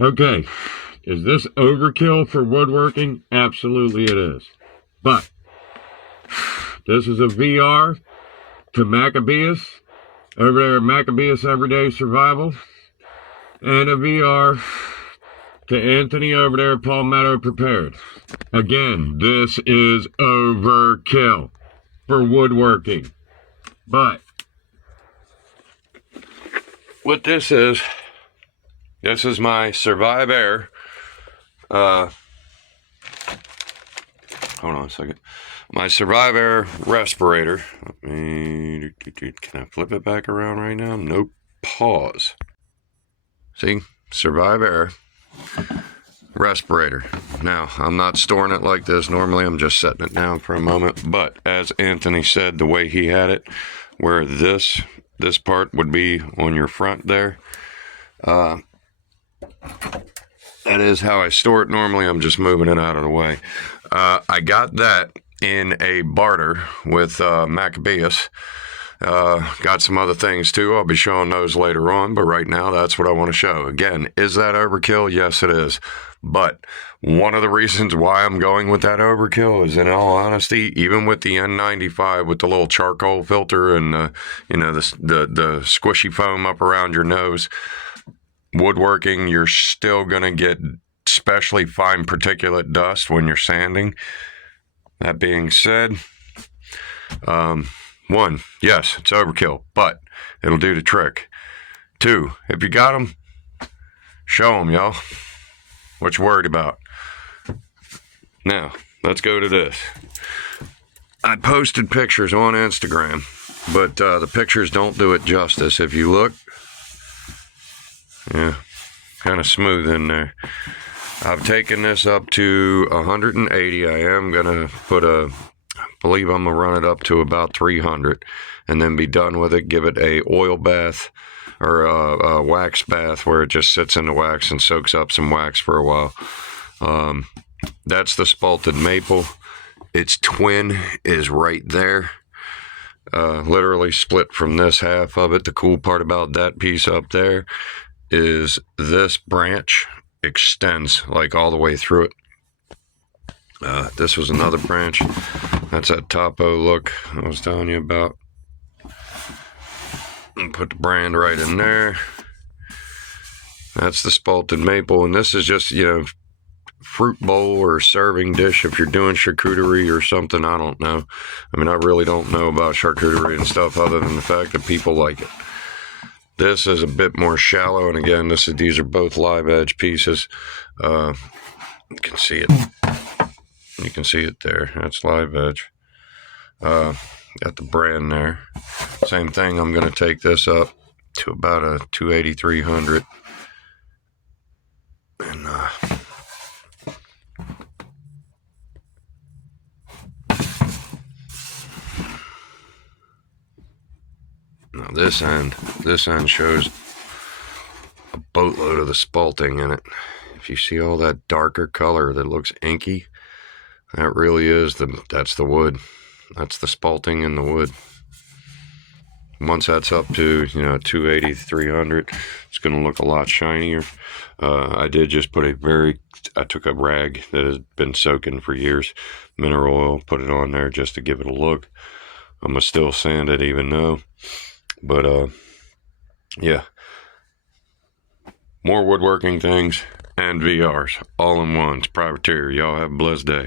Okay, is this overkill for woodworking? Absolutely it is. But this is a VR to Maccabeus over there at Maccabeus Everyday Survival, and a VR to Anthony over there at Palmetto Prepared. Again, this is overkill for woodworking. But what this is my Survive Air. Hold on a second. My Survive Air respirator. Can I flip it back around right now? Nope. Pause. See? Survive Air respirator. Now, I'm not storing it like this. Normally, I'm just setting it down for a moment. But as Anthony said, the way he had it, where this part would be on your front there, that is how I store it. Normally, I'm just moving it out of the way. I got that in a barter with Maccabeus. Got some other things too. I'll be showing those later on, but right now that's what I want to show. Again, is that overkill? Yes, it is. But one of the reasons why I'm going with that overkill is, in all honesty, even with the N95 with the little charcoal filter and the squishy foam up around your nose, woodworking, you're still gonna get especially fine particulate dust when you're sanding. That being said, one, yes, it's overkill, but it'll do the trick. Two, if you got them, show them, y'all. What you worried about? Now, let's go to this. I posted pictures on Instagram, but the pictures don't do it justice. If you look, yeah, kind of smooth in there. I've taken this up to 180. I am going to I believe I'm going to run it up to about 300 and then be done with it. Give it a oil bath or a wax bath where it just sits in the wax and soaks up some wax for a while. That's the Spalted Maple. Its twin is right there. Literally split from this half of it. The cool part about that piece up there is this branch extends like all the way through it. This was another branch. That's that Topo look I was telling you about. And put the brand right in there. That's the Spalted Maple, and this is just, fruit bowl or serving dish if you're doing charcuterie or something. I don't know. I mean, I really don't know about charcuterie and stuff other than the fact that people like it. This is a bit more shallow, and again, these are both live edge pieces. You can see it. You can see it there. That's live edge. Got the brand there. Same thing. I'm going to take this up to about a 280, 300. And now this end shows a boatload of the spalting in it. If you see all that darker color that looks inky, that really is that's the wood. That's the spalting in the wood. Once that's up to 280, 300, it's going to look a lot shinier. I did just I took a rag that has been soaking for years, mineral oil, put it on there just to give it a look. I'm going to still sand it even though. But yeah, more woodworking things and VRs all in one. It's Privateer. Y'all have a blessed day.